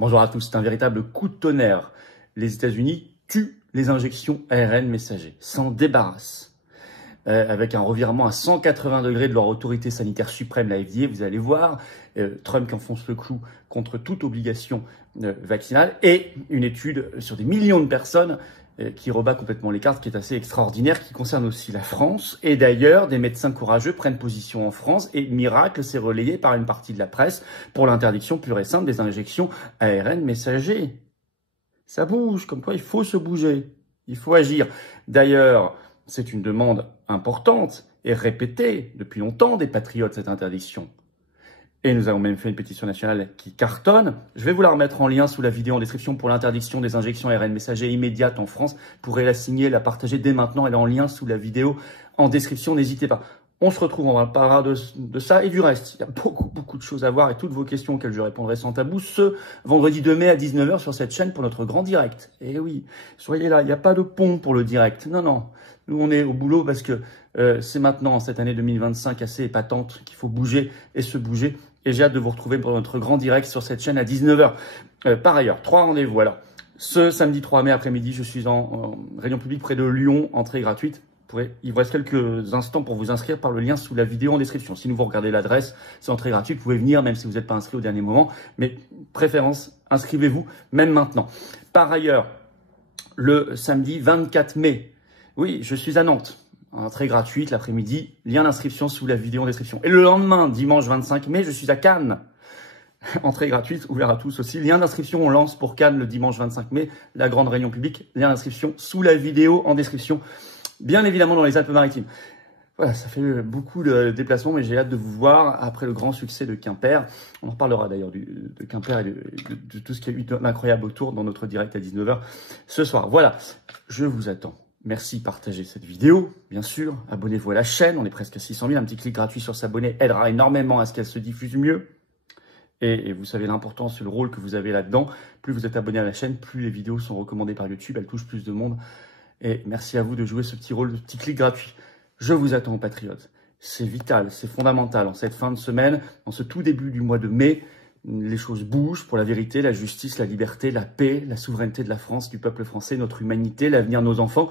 Bonjour à tous, c'est un véritable coup de tonnerre. Les États-Unis tuent les injections ARN messager, s'en débarrassent. Avec un revirement à 180 degrés de leur autorité sanitaire suprême, la FDA, vous allez voir, Trump qui enfonce le clou contre toute obligation vaccinale, et une étude sur des millions de personnes qui rebat complètement les cartes, qui est assez extraordinaire, qui concerne aussi la France. Et d'ailleurs, des médecins courageux prennent position en France, et miracle, c'est relayé par une partie de la presse pour l'interdiction pure et simple des injections ARN messager. Ça bouge, comme quoi il faut se bouger, il faut agir. D'ailleurs, c'est une demande importante et répétée depuis longtemps des patriotes, cette interdiction. Et nous avons même fait une pétition nationale qui cartonne. Je vais vous la remettre en lien sous la vidéo en description pour l'interdiction des injections ARN messager immédiate en France. Vous pourrez la signer, la partager dès maintenant. Elle est en lien sous la vidéo en description, n'hésitez pas. On se retrouve, on parlera de ça et du reste. Il y a beaucoup de choses à voir et toutes vos questions auxquelles je répondrai sans tabou ce vendredi 2 mai à 19 h sur cette chaîne pour notre grand direct. Et oui, soyez là, il n'y a pas de pont pour le direct. Non. Nous, on est au boulot parce que c'est maintenant, cette année 2025 assez épatante, qu'il faut bouger et se bouger. Et j'ai hâte de vous retrouver pour notre grand direct sur cette chaîne à 19 h. Par ailleurs, 3 rendez-vous. Alors, ce samedi 3 mai après-midi, je suis en réunion publique près de Lyon, entrée gratuite. Il vous reste quelques instants pour vous inscrire par le lien sous la vidéo en description. Si vous regardez l'adresse, c'est entrée gratuite. Vous pouvez venir même si vous n'êtes pas inscrit au dernier moment. Mais préférence, inscrivez-vous même maintenant. Par ailleurs, le samedi 24 mai, oui, je suis à Nantes. Entrée gratuite l'après-midi, lien d'inscription sous la vidéo en description. Et le lendemain, dimanche 25 mai, je suis à Cannes. Entrée gratuite, ouvert à tous aussi. Lien d'inscription, on lance pour Cannes le dimanche 25 mai, la grande réunion publique. Lien d'inscription sous la vidéo en description. Bien évidemment dans les Alpes-Maritimes. Voilà, ça fait beaucoup de déplacements, mais j'ai hâte de vous voir après le grand succès de Quimper. On en reparlera d'ailleurs de Quimper et de tout ce qui a eu d'incroyable autour dans notre direct à 19 h ce soir. Voilà, je vous attends. Merci, partagez cette vidéo, bien sûr. Abonnez-vous à la chaîne, on est presque à 600 000. Un petit clic gratuit sur s'abonner aidera énormément à ce qu'elle se diffuse mieux. Et vous savez l'importance et le rôle que vous avez là-dedans. Plus vous êtes abonné à la chaîne, plus les vidéos sont recommandées par YouTube, elles touchent plus de monde. Et merci à vous de jouer ce petit rôle, ce petit clic gratuit. Je vous attends, patriotes. C'est vital, c'est fondamental. En cette fin de semaine, en ce tout début du mois de mai, les choses bougent pour la vérité, la justice, la liberté, la paix, la souveraineté de la France, du peuple français, notre humanité, l'avenir de nos enfants.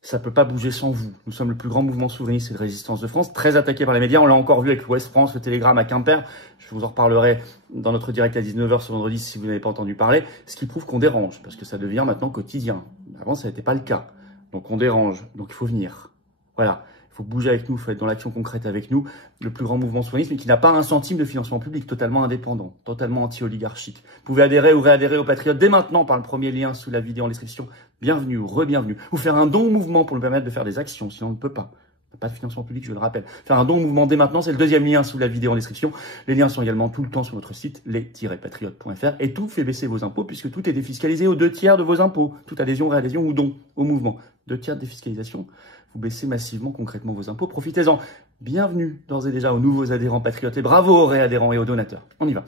Ça peut pas bouger sans vous. Nous sommes le plus grand mouvement souverainiste et de résistance de France, très attaqué par les médias. On l'a encore vu avec l'Ouest France, le Télégramme à Quimper. Je vous en reparlerai dans notre direct à 19 h ce vendredi si vous n'avez pas entendu parler. Ce qui prouve qu'on dérange, parce que ça devient maintenant quotidien. Avant, ça n'était pas le cas. Donc on dérange, donc il faut venir. Voilà, il faut bouger avec nous, il faut être dans l'action concrète avec nous. Le plus grand mouvement souverainiste, mais qui n'a pas un centime de financement public, totalement indépendant, totalement anti-oligarchique. Vous pouvez adhérer ou réadhérer aux Patriotes dès maintenant par le premier lien sous la vidéo en description. Bienvenue ou re-bienvenue. Ou faire un don au mouvement pour nous permettre de faire des actions, sinon on ne peut pas. Pas de financement public, je le rappelle. Faire un don au mouvement dès maintenant, c'est le deuxième lien sous la vidéo en description. Les liens sont également tout le temps sur notre site, les-patriotes.fr. Et tout fait baisser vos impôts, puisque tout est défiscalisé aux 2 tiers de vos impôts. Toute adhésion, réadhésion ou don au mouvement. 2 tiers de défiscalisation, vous baissez massivement, concrètement vos impôts. Profitez-en. Bienvenue d'ores et déjà aux nouveaux adhérents patriotes et bravo aux réadhérents et aux donateurs. On y va.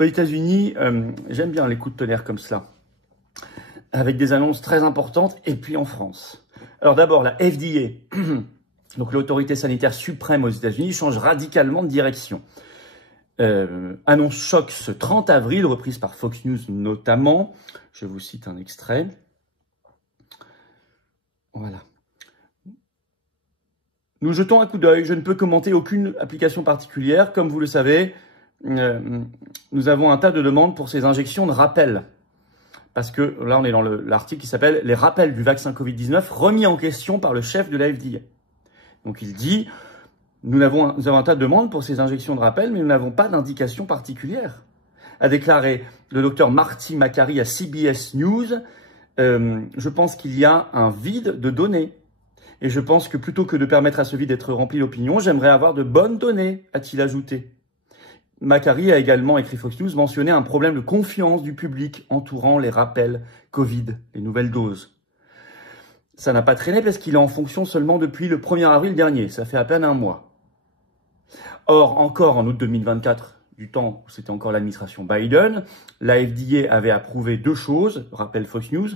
Aux États-Unis, j'aime bien les coups de tonnerre comme cela, avec des annonces très importantes, et puis en France. Alors d'abord, la FDA, donc l'autorité sanitaire suprême aux États-Unis, change radicalement de direction. Annonce choc ce 30 avril, reprise par Fox News notamment. Je vous cite un extrait. Voilà. Nous jetons un coup d'œil. Je ne peux commenter aucune application particulière. Comme vous le savez, nous avons un tas de demandes pour ces injections de rappel. Parce que là, on est dans l'article qui s'appelle « Les rappels du vaccin Covid-19 remis en question par le chef de la FDA ». Donc il dit « Nous avons un tas de demandes pour ces injections de rappel, mais nous n'avons pas d'indication particulière », a déclaré le docteur Marty Makary à CBS News. Je pense qu'il y a un vide de données. Et je pense que plutôt que de permettre à ce vide d'être rempli d'opinion, j'aimerais avoir de bonnes données, a-t-il ajouté. Makary a également, écrit Fox News, mentionné un problème de confiance du public entourant les rappels Covid, les nouvelles doses. Ça n'a pas traîné parce qu'il est en fonction seulement depuis le 1er avril dernier, ça fait à peine un mois. Or, encore en août 2024, du temps où c'était encore l'administration Biden, la FDA avait approuvé 2 choses, rappelle Fox News,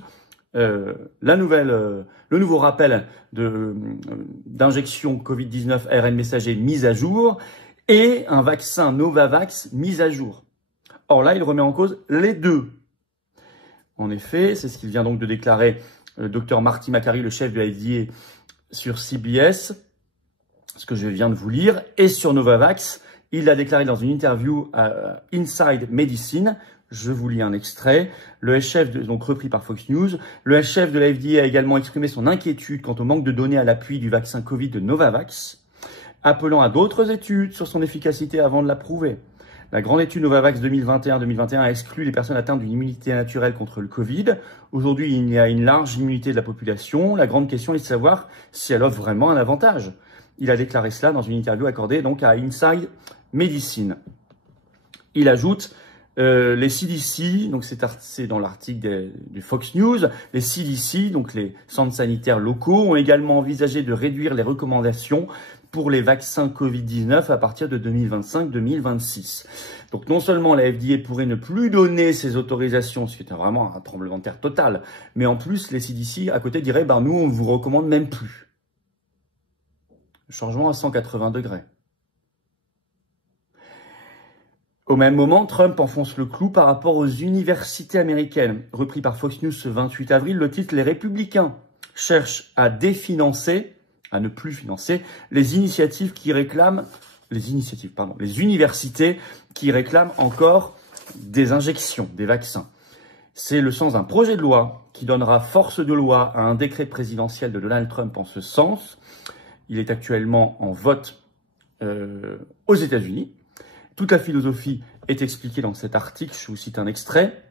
le nouveau rappel d'injection Covid-19 ARN messager mis à jour et un vaccin Novavax mis à jour. Or là, il remet en cause les 2 En effet, c'est ce qu'il vient donc de déclarer le Dr Marty Makary, le chef de la FDA, sur CBS, ce que je viens de vous lire, et sur Novavax. Il l'a déclaré dans une interview à Inside Medicine. Je vous lis un extrait. Le chef, donc repris par Fox News, le chef de la FDA a également exprimé son inquiétude quant au manque de données à l'appui du vaccin Covid de Novavax, appelant à d'autres études sur son efficacité avant de l'approuver. La grande étude Novavax 2021 a exclu les personnes atteintes d'une immunité naturelle contre le Covid. Aujourd'hui, il y a une large immunité de la population. La grande question est de savoir si elle offre vraiment un avantage. Il a déclaré cela dans une interview accordée donc à Inside Medicine. Il ajoute les CDC, donc c'est dans l'article du Fox News, les CDC, donc les centres sanitaires locaux, ont également envisagé de réduire les recommandations pour les vaccins Covid-19 à partir de 2025-2026. Donc non seulement la FDA pourrait ne plus donner ses autorisations, ce qui était vraiment un tremblement de terre total, mais en plus les CDC à côté diraient nous on ne vous recommande même plus. Changement à 180 degrés. Au même moment, Trump enfonce le clou par rapport aux universités américaines. Repris par Fox News ce 28 avril, le titre « Les républicains cherchent à définancer, à ne plus financer, les universités qui réclament encore des injections, des vaccins. C'est le sens d'un projet de loi qui donnera force de loi à un décret présidentiel de Donald Trump en ce sens. Il est actuellement en vote aux États-Unis. Toute la philosophie est expliquée dans cet article, je vous cite un extrait.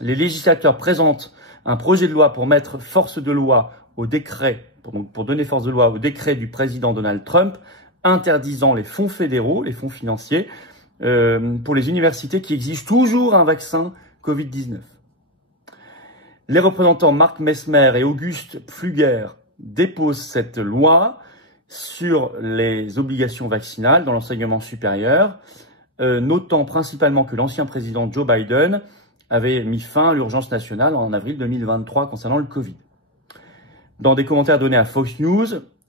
Les législateurs présentent un projet de loi pour mettre force de loi au décret, pour donner force de loi au décret du président Donald Trump, interdisant les fonds fédéraux, les fonds financiers, pour les universités qui exigent toujours un vaccin Covid-19. Les représentants Mark Messmer et Auguste Pfluger déposent cette loi sur les obligations vaccinales dans l'enseignement supérieur, notant principalement que l'ancien président Joe Biden avait mis fin à l'urgence nationale en avril 2023 concernant le Covid. Dans des commentaires donnés à Fox News,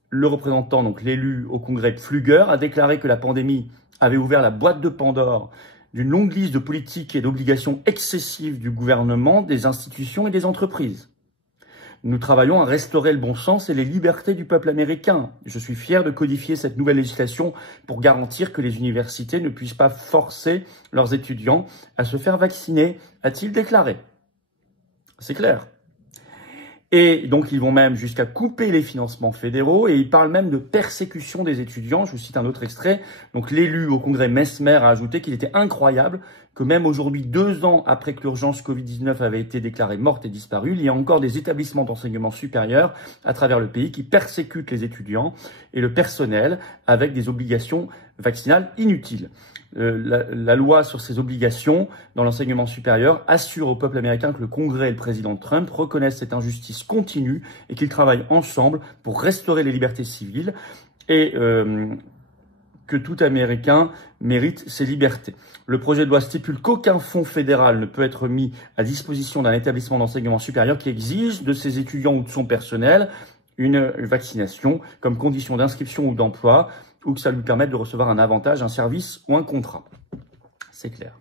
le représentant, donc l'élu au Congrès Pfluger, a déclaré que la pandémie avait ouvert la boîte de Pandore d'une longue liste de politiques et d'obligations excessives du gouvernement, des institutions et des entreprises. Nous travaillons à restaurer le bon sens et les libertés du peuple américain. Je suis fier de codifier cette nouvelle législation pour garantir que les universités ne puissent pas forcer leurs étudiants à se faire vacciner, a-t-il déclaré. C'est clair. Et donc, ils vont même jusqu'à couper les financements fédéraux et ils parlent même de persécution des étudiants. Je vous cite un autre extrait. Donc, l'élu au Congrès Messmer a ajouté qu'il était incroyable que même aujourd'hui, 2 ans après que l'urgence Covid-19 avait été déclarée morte et disparue, il y a encore des établissements d'enseignement supérieur à travers le pays qui persécutent les étudiants et le personnel avec des obligations vaccinales inutiles. La loi sur ces obligations dans l'enseignement supérieur assure au peuple américain que le Congrès et le président Trump reconnaissent cette injustice continue et qu'ils travaillent ensemble pour restaurer les libertés civiles et que tout Américain mérite ses libertés. Le projet de loi stipule qu'aucun fonds fédéral ne peut être mis à disposition d'un établissement d'enseignement supérieur qui exige de ses étudiants ou de son personnel une vaccination comme condition d'inscription ou d'emploi, ou que ça lui permette de recevoir un avantage, un service ou un contrat. C'est clair.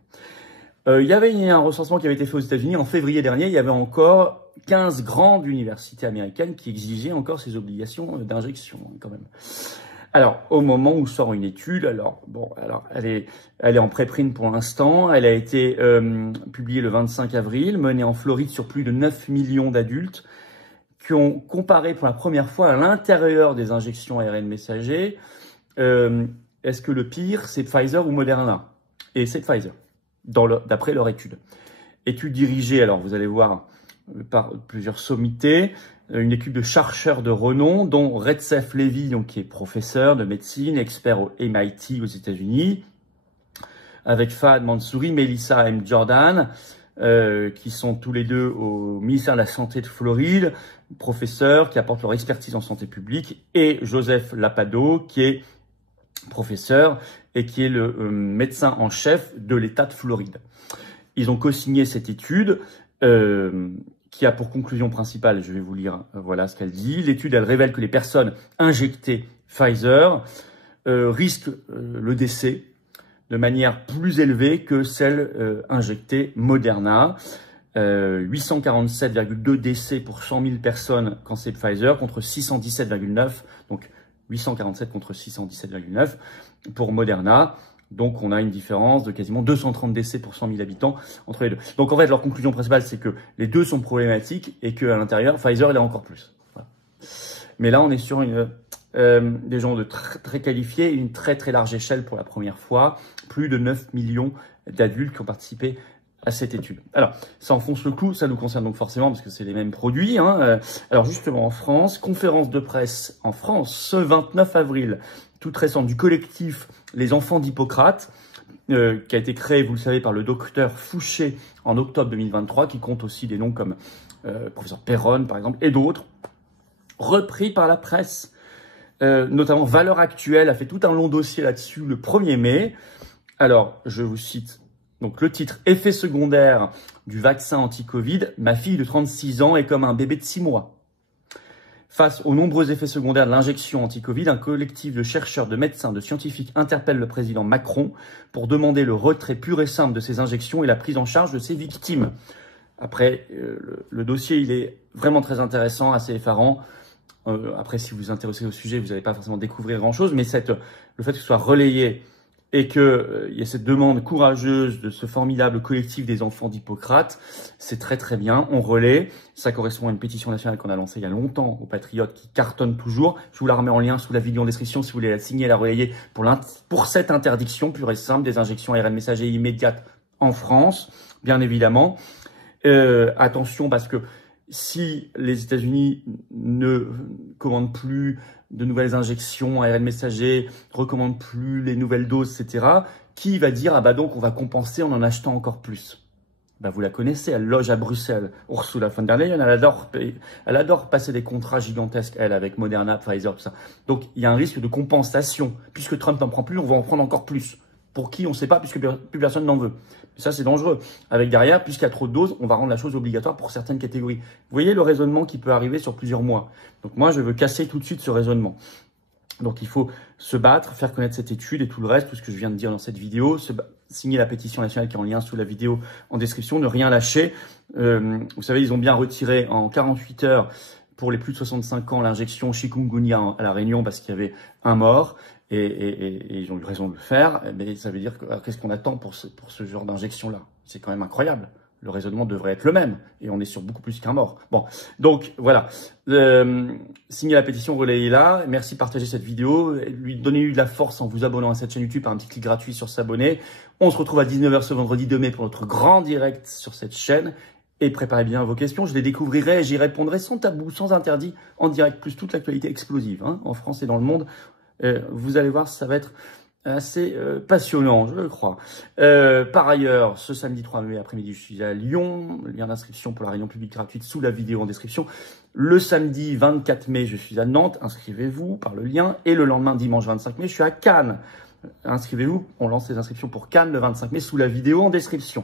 Il y avait un recensement qui avait été fait aux États-Unis en février dernier. Il y avait encore 15 grandes universités américaines qui exigeaient encore ces obligations d'injection, quand même. Alors, au moment où sort une étude, elle est en préprint pour l'instant. Elle a été publiée le 25 avril, menée en Floride sur plus de 9 millions d'adultes qui ont comparé pour la première fois à l'intérieur des injections ARN messager. Est-ce que le pire, c'est Pfizer ou Moderna? Et c'est Pfizer, d'après leur étude. Étude dirigée, alors vous allez voir, par plusieurs sommités, une équipe de chercheurs de renom, dont Recep Levy, donc, qui est professeur de médecine, expert au MIT aux États-Unis, avec Fahd Mansouri, Melissa M. Jordan, qui sont tous les deux au ministère de la Santé de Floride, professeurs qui apportent leur expertise en santé publique, et Joseph Lapado, qui est professeur et qui est le médecin en chef de l'État de Floride. Ils ont co-signé cette étude qui a pour conclusion principale, je vais vous lire, voilà ce qu'elle dit. L'étude, elle révèle que les personnes injectées Pfizer risquent le décès de manière plus élevée que celles injectées Moderna. 847,2 décès pour 100 000 personnes quand c'est Pfizer, contre 617,9, donc 847 contre 617,9 pour Moderna. Donc, on a une différence de quasiment 230 décès pour 100 000 habitants entre les deux. Donc, en fait, leur conclusion principale, c'est que les deux sont problématiques et qu'à l'intérieur, Pfizer, il a encore plus. Voilà. Mais là, on est sur des gens très qualifiés, une très large échelle pour la première fois. Plus de 9 millions d'adultes qui ont participé à cette étude. Alors, ça enfonce le clou, ça nous concerne donc forcément parce que c'est les mêmes produits. Alors justement, en France, conférence de presse en France, ce 29 avril, toute récente, du collectif Les Enfants d'Hippocrate, qui a été créé, vous le savez, par le docteur Fouché en octobre 2023, qui compte aussi des noms comme professeur Perron, par exemple, et d'autres, repris par la presse. Notamment Valeurs Actuelles a fait tout un long dossier là-dessus le 1er mai. Alors, je vous cite donc le titre « Effet secondaire du vaccin anti-Covid, ma fille de 36 ans est comme un bébé de 6 mois ». Face aux nombreux effets secondaires de l'injection anti-Covid, un collectif de chercheurs, de médecins, de scientifiques interpelle le président Macron pour demander le retrait pur et simple de ces injections et la prise en charge de ses victimes. Après, le dossier, il est vraiment très intéressant, assez effarant. Après, si vous vous intéressez au sujet, vous n'allez pas forcément découvrir grand-chose, mais le fait que ce soit relayé et qu'il y ait cette demande courageuse de ce formidable collectif des enfants d'Hippocrate, c'est très bien. On relaie. Ça correspond à une pétition nationale qu'on a lancée il y a longtemps aux Patriotes qui cartonne toujours. Je vous la remets en lien sous la vidéo en description si vous voulez la signer, la relayer pour cette interdiction pure et simple des injections ARN messager immédiates en France, bien évidemment. Attention parce que si les États-Unis ne commandent plus de nouvelles injections ARN messager, recommandent plus les nouvelles doses, etc., qui va dire « Ah bah donc on va compenser en achetant encore plus ». Bah vous la connaissez, elle loge à Bruxelles. Ursula von der Leyen, elle adore passer des contrats gigantesques, elle, avec Moderna, Pfizer, tout ça. Donc il y a un risque de compensation. Puisque Trump n'en prend plus, on va en prendre encore plus. Pour qui, on ne sait pas, puisque plus personne n'en veut. Mais ça, c'est dangereux. Avec derrière, puisqu'il y a trop de doses, on va rendre la chose obligatoire pour certaines catégories. Vous voyez le raisonnement qui peut arriver sur plusieurs mois. Donc moi, je veux casser tout de suite ce raisonnement. Donc il faut se battre, faire connaître cette étude et tout le reste, tout ce que je viens de dire dans cette vidéo, signer la pétition nationale qui est en lien sous la vidéo en description, ne rien lâcher. Vous savez, ils ont bien retiré en 48 heures pour les plus de 65 ans l'injection chikungunya à La Réunion parce qu'il y avait un mort. Et ils ont eu raison de le faire, mais ça veut dire qu'est-ce qu'on attend pour ce genre d'injection-là? C'est quand même incroyable. Le raisonnement devrait être le même, et on est sur beaucoup plus qu'un mort. Bon, donc voilà. Signez la pétition, relayez-la. Merci de partager cette vidéo. Lui donnez-lui de la force en vous abonnant à cette chaîne YouTube par un petit clic gratuit sur s'abonner. On se retrouve à 19 h ce vendredi 2 mai pour notre grand direct sur cette chaîne. Et préparez bien vos questions, je les découvrirai et j'y répondrai sans tabou, sans interdit, en direct, plus toute l'actualité explosive, en France et dans le monde. Vous allez voir, ça va être assez passionnant, je le crois. Par ailleurs, ce samedi 3 mai après-midi, je suis à Lyon. Lien d'inscription pour la réunion publique gratuite sous la vidéo en description. Le samedi 24 mai, je suis à Nantes. Inscrivez-vous par le lien. Et le lendemain, dimanche 25 mai, je suis à Cannes. Inscrivez-vous. On lance les inscriptions pour Cannes le 25 mai sous la vidéo en description.